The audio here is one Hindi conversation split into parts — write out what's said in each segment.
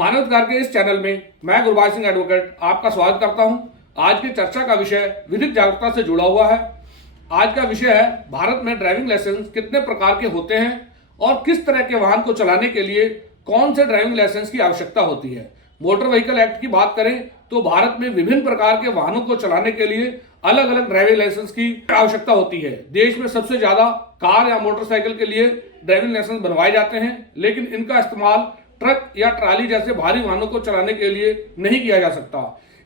मानव अधिकार के इस चैनल में मैं गुरबाज सिंह एडवोकेट आपका स्वागत करता हूं। आज की चर्चा का विषय विधिक जागरूकता से जुड़ा हुआ है। आज का विषय है भारत में ड्राइविंग लाइसेंस कितने प्रकार के होते हैं और किस तरह के वाहन को चलाने के लिए कौन से ड्राइविंग लाइसेंस की आवश्यकता होती है। मोटर व्हीकल एक्ट की बात करें तो भारत में विभिन्न प्रकार के वाहनों को चलाने के लिए अलग अलग ड्राइविंग लाइसेंस की आवश्यकता होती है। देश में सबसे ज्यादा कार या मोटरसाइकिल के लिए ड्राइविंग लाइसेंस बनवाए जाते हैं, लेकिन इनका इस्तेमाल ट्रक या ट्राली जैसे भारी वाहनों को चलाने के लिए नहीं किया जा सकता।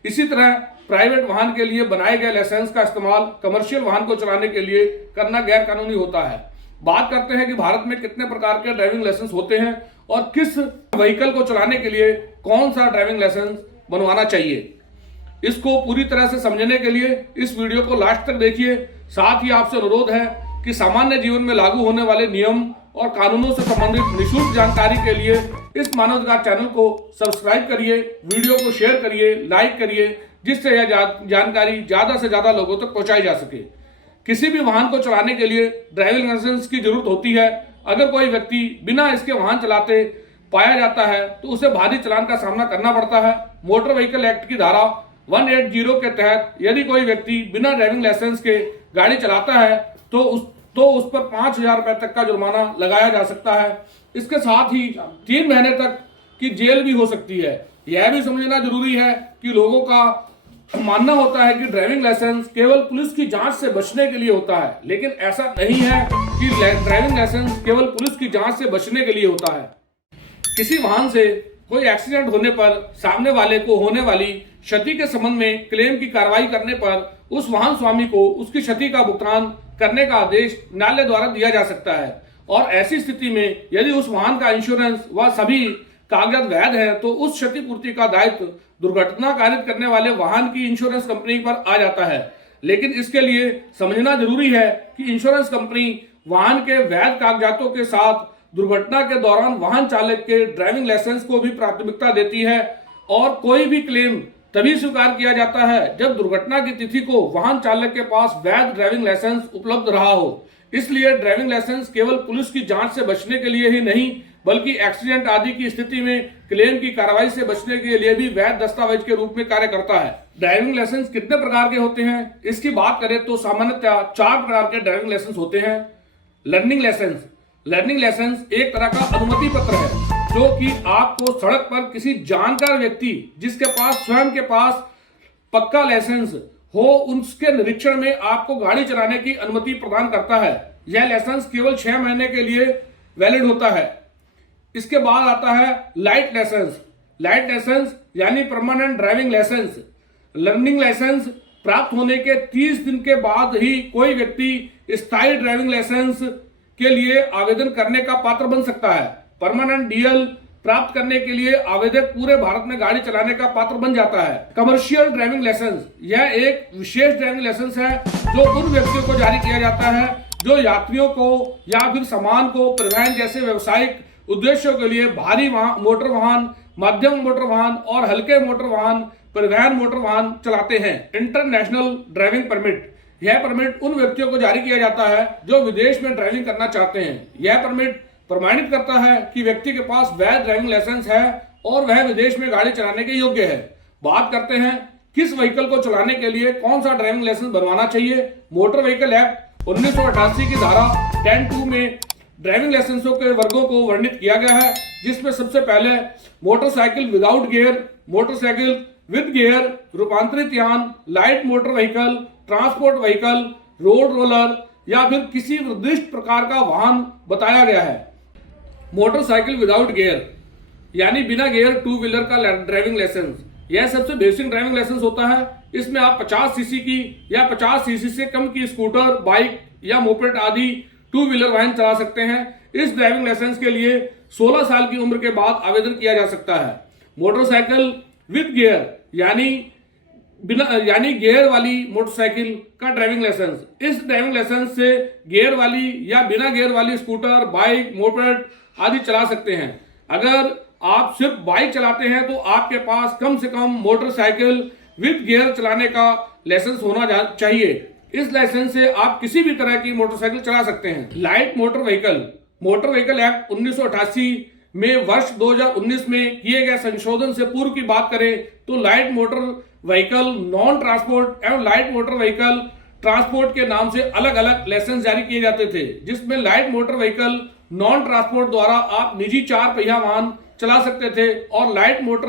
इसी तरह प्राइवेट वाहन के लिए बनाए गए लाइसेंस का इस्तेमाल कमर्शियल वाहन को चलाने के लिए करना गैर कानूनी होता है। बात करते हैं कि भारत में कितने प्रकार के ड्राइविंग लाइसेंस होते हैं और किस व्हीकल को चलाने के लिए कौन सा ड्राइविंग लाइसेंस बनवाना चाहिए। इसको पूरी तरह से समझने के लिए इस वीडियो को लास्ट तक देखिए। साथ ही आपसे अनुरोध है कि सामान्य जीवन में लागू होने वाले नियम और कानूनों से संबंधित निःशुल्क जानकारी के लिए इस मानव अधिकार चैनल को सब्सक्राइब करिए, वीडियो को शेयर करिए, लाइक करिए, जिससे यह जानकारी ज्यादा से ज्यादा लोगों तक पहुंचाई जा सके। किसी भी वाहन को चलाने के लिए ड्राइविंग लाइसेंस की जरूरत होती है। अगर कोई व्यक्ति बिना इसके वाहन चलाते पाया जाता है तो उसे भारी चालान का सामना करना पड़ता है। मोटर व्हीकल एक्ट की धारा 180 के तहत यदि कोई व्यक्ति बिना ड्राइविंग लाइसेंस के गाड़ी चलाता है तो उस पर 5,000 रुपए तक का जुर्माना लगाया जा सकता है। इसके साथ ही 3 महीने तक की जेल भी हो सकती है। यह भी समझना जरूरी है कि लोगों का मानना होता है कि ड्राइविंग लाइसेंस केवल पुलिस की जांच से बचने के लिए होता है, लेकिन ऐसा नहीं है कि ड्राइविंग लाइसेंस केवल पुलिस की जांच से बचने के लिए होता है। किसी वाहन से कोई एक्सीडेंट होने पर सामने वाले को होने वाली क्षति के संबंध में क्लेम की कार्रवाई करने पर उस वाहन स्वामी को उसकी क्षति का भुगतान करने का आदेश न्यायालय द्वारा दिया जा सकता है। और ऐसी स्थिति में यदि उस वाहन का इंश्योरेंस व सभी कागजात वैध हैं तो उस क्षतिपूर्ति का दायित्व दुर्घटना कारित करने वाले वाहन की इंश्योरेंस कंपनी पर आ जाता है। लेकिन इसके लिए समझना जरूरी है कि इंश्योरेंस कंपनी वाहन के वैध कागजातों के साथ दुर्घटना के दौरान वाहन चालक के ड्राइविंग लाइसेंस को भी प्राथमिकता देती है। और कोई भी क्लेम तभी स्वीकार किया जाता है जब दुर्घटना की तिथि को वाहन चालक के पास वैध ड्राइविंग लाइसेंस उपलब्ध रहा हो। इसलिए ड्राइविंग लाइसेंस केवल पुलिस की जांच से बचने के लिए ही नहीं, बल्कि एक्सीडेंट आदि की स्थिति में क्लेम की कार्रवाई से बचने के लिए भी वैध दस्तावेज के रूप में कार्य करता है। ड्राइविंग लाइसेंस कितने प्रकार के होते हैं, इसकी बात करें तो सामान्यतः 4 प्रकार के ड्राइविंग लाइसेंस होते हैं। Learning licence. लर्निंग लाइसेंस एक तरह का अनुमति पत्र है जो कि आपको सड़क पर किसी जानकार व्यक्ति जिसके पास स्वयं के पास पक्का लाइसेंस हो उसके निरीक्षण में आपको गाड़ी चलाने की अनुमति प्रदान करता है। यह लाइसेंस केवल 6 महीने के लिए वैलिड होता है। इसके बाद आता है लाइट लाइसेंस। लाइट लाइसेंस यानी permanent driving licence. Learning licence प्राप्त होने के 30 दिन के बाद ही कोई व्यक्ति स्थायी ड्राइविंग लाइसेंस के लिए आवेदन करने का पात्र बन सकता है। परमानेंट डीएल प्राप्त करने के लिए आवेदक पूरे भारत में गाड़ी चलाने का पात्र बन जाता है। कमर्शियल ड्राइविंग लाइसेंस, यह एक विशेष ड्राइविंग लाइसेंस है जो उन व्यक्तियों को जारी किया जाता है जो यात्रियों को या फिर सामान को परिवहन जैसे व्यावसायिक उद्देश्यों के लिए भारी मोटर वाहन, मध्यम मोटर वाहन और हल्के मोटर वाहन, परिवहन मोटर वाहन चलाते हैं। इंटरनेशनल ड्राइविंग परमिट, यह परमिट उन व्यक्तियों को जारी किया जाता है जो विदेश में ड्राइविंग करना चाहते हैं। यह परमिट प्रमाणित करता है कि व्यक्ति के पास वैध ड्राइविंग लाइसेंस है और वह विदेश में गाड़ी चलाने के योग्य है। बात करते हैं किस व्हीकल को चलाने के लिए कौन सा ड्राइविंग लाइसेंस बनवाना चाहिए। मोटर व्हीकल एक्ट 1988 की धारा 10(2) में ड्राइविंग लाइसेंसों के वर्गों को वर्णित किया गया है, जिसमें सबसे पहले motorcycle without gear, motorcycle with gear, रूपांतरित यान, light motor vehicle, transport vehicle, road roller या फिर किसी निर्दिष्ट प्रकार का वाहन बताया गया है। मोटरसाइकिल विदाउट गियर यानी बिना गियर 2 व्हीलर का ड्राइविंग लाइसेंस, यह सबसे बेसिक ड्राइविंग लाइसेंस होता है। इसमें आप 50 सीसी की या 50 सीसी से कम की स्कूटर, बाइक या मोपेड आदि 2 व्हीलर वाहन चला सकते हैं। इस ड्राइविंग लाइसेंस के लिए 16 साल की उम्र के बाद आवेदन किया जा सकता है। मोटरसाइकिल विद गियर यानी गियर वाली मोटरसाइकिल का ड्राइविंग लाइसेंस, इस ड्राइविंग लाइसेंस से गियर वाली या बिना गियर वाली स्कूटर, बाइक, मोपेड आदि चला सकते हैं। अगर आप सिर्फ बाइक चलाते हैं तो आपके पास कम से कम मोटरसाइकिल विद गियर चलाने का लाइसेंस होना चाहिए। इस लाइसेंस से आप किसी भी तरह की मोटरसाइकिल चला सकते हैं। लाइट मोटर व्हीकल एक्ट 1988 में वर्ष 2019 में किए गए संशोधन से पूर्व की बात करें तो light motor vehicle non transport एवं लाइट मोटर व्हीकल ट्रांसपोर्ट के नाम से अलग अलग लाइसेंस जारी किए जाते थे, जिसमें light motor vehicle non transport द्वारा आप निजी 4 पहिया वाहन चला सकते थे और लाइट मोटर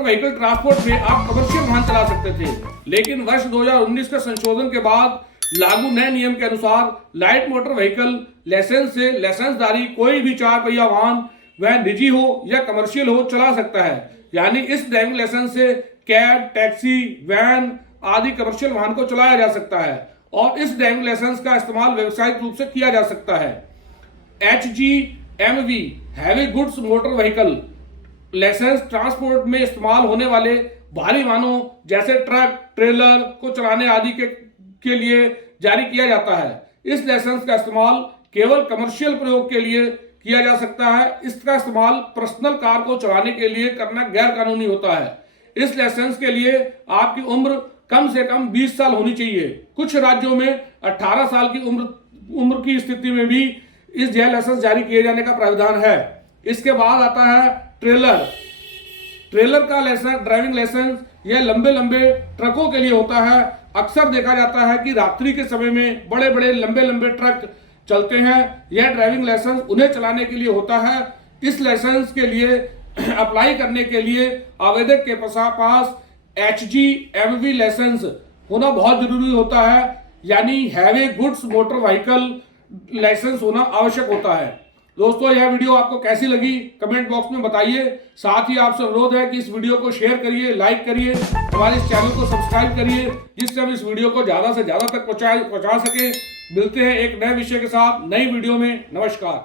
व्हीकल ट्रांसपोर्ट में आप कमर्शियल वाहन चला सकते थे। लेकिन वर्ष 2019 के संशोधन के बाद लागू नए नियम के अनुसार लाइट मोटर व्हीकल लाइसेंस से लाइसेंसधारी कोई भी 4 पहिया वाहन वह निजी हो या कमर्शियल हो चला सकता है। यानी इस ड्राइविंग लाइसेंस से कैब, टैक्सी, वैन आदि कमर्शियल वाहन को चलाया जा सकता है और इस ड्राइविंग लाइसेंस का इस्तेमाल व्यावसायिक रूप से किया जा सकता है। HGMV heavy goods motor vehicle licence transport में इस्तेमाल होने वाले भारी वाहनों जैसे ट्रक, ट्रेलर को चलाने आदि के लिए जारी किया जाता है। इस लाइसेंस का इस्तेमाल केवल कमर्शियल प्रयोग के लिए किया जा सकता है। इसका इस्तेमाल पर्सनल कार को चलाने के लिए करना गैर कानूनी होता है। इस लाइसेंस के लिए आपकी उम्र कम से कम 20 साल होनी चाहिए। कुछ राज्यों में 18 साल की उम्र की स्थिति में भी इस लाइसेंस जारी किए जाने का प्रावधान है। इसके बाद आता है ट्रेलर का लाइसेंस, ड्राइविंग लाइसेंस यह लंबे ट्रकों के लिए होता है। अक्सर देखा जाता है कि रात्रि के समय में बड़े लंबे ट्रक चलते हैं। यह ड्राइविंग लाइसेंस उन्हें चलाने के लिए होता है। इस लाइसेंस के लिए अप्लाई करने के लिए आवेदक के पास HGMV लाइसेंस होना बहुत जरूरी होता है, यानी heavy goods motor vehicle licence होना आवश्यक होता है। दोस्तों, यह वीडियो आपको कैसी लगी कमेंट बॉक्स में बताइए। साथ ही आपसे अनुरोध है कि इस वीडियो को शेयर करिए, लाइक करिए, हमारे इस चैनल को सब्सक्राइब करिए, जिससे हम इस वीडियो को ज्यादा से ज्यादा तक पहुंचा सके। मिलते हैं एक नए विषय के साथ नई वीडियो में। नमस्कार।